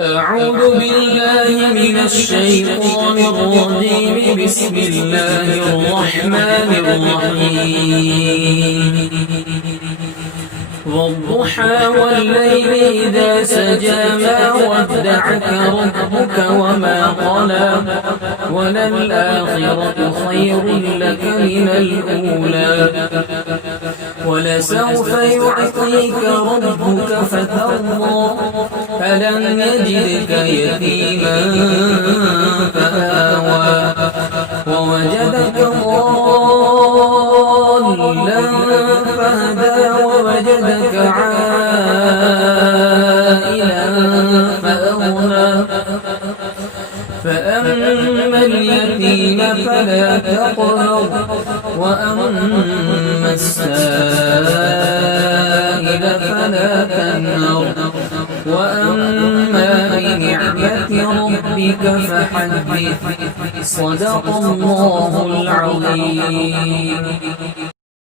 أعوذ بالله من الشيطان الرجيم. بسم الله الرحمن الرحيم. والضحى والليل إذا سجى ما ودعك ربك وما قلى وللآخرة خير لك من الأولى ولسوف يعطيك ربك فترضى ألم يجدك يتيما فآوى ووجدك ضالا فهدى ووجدك عائلا فأغنى فأما اليتيم فلا تقهر وأما السائل فلا تنهر وأما بنعمة ربك فحدث. صدق الله العظيم.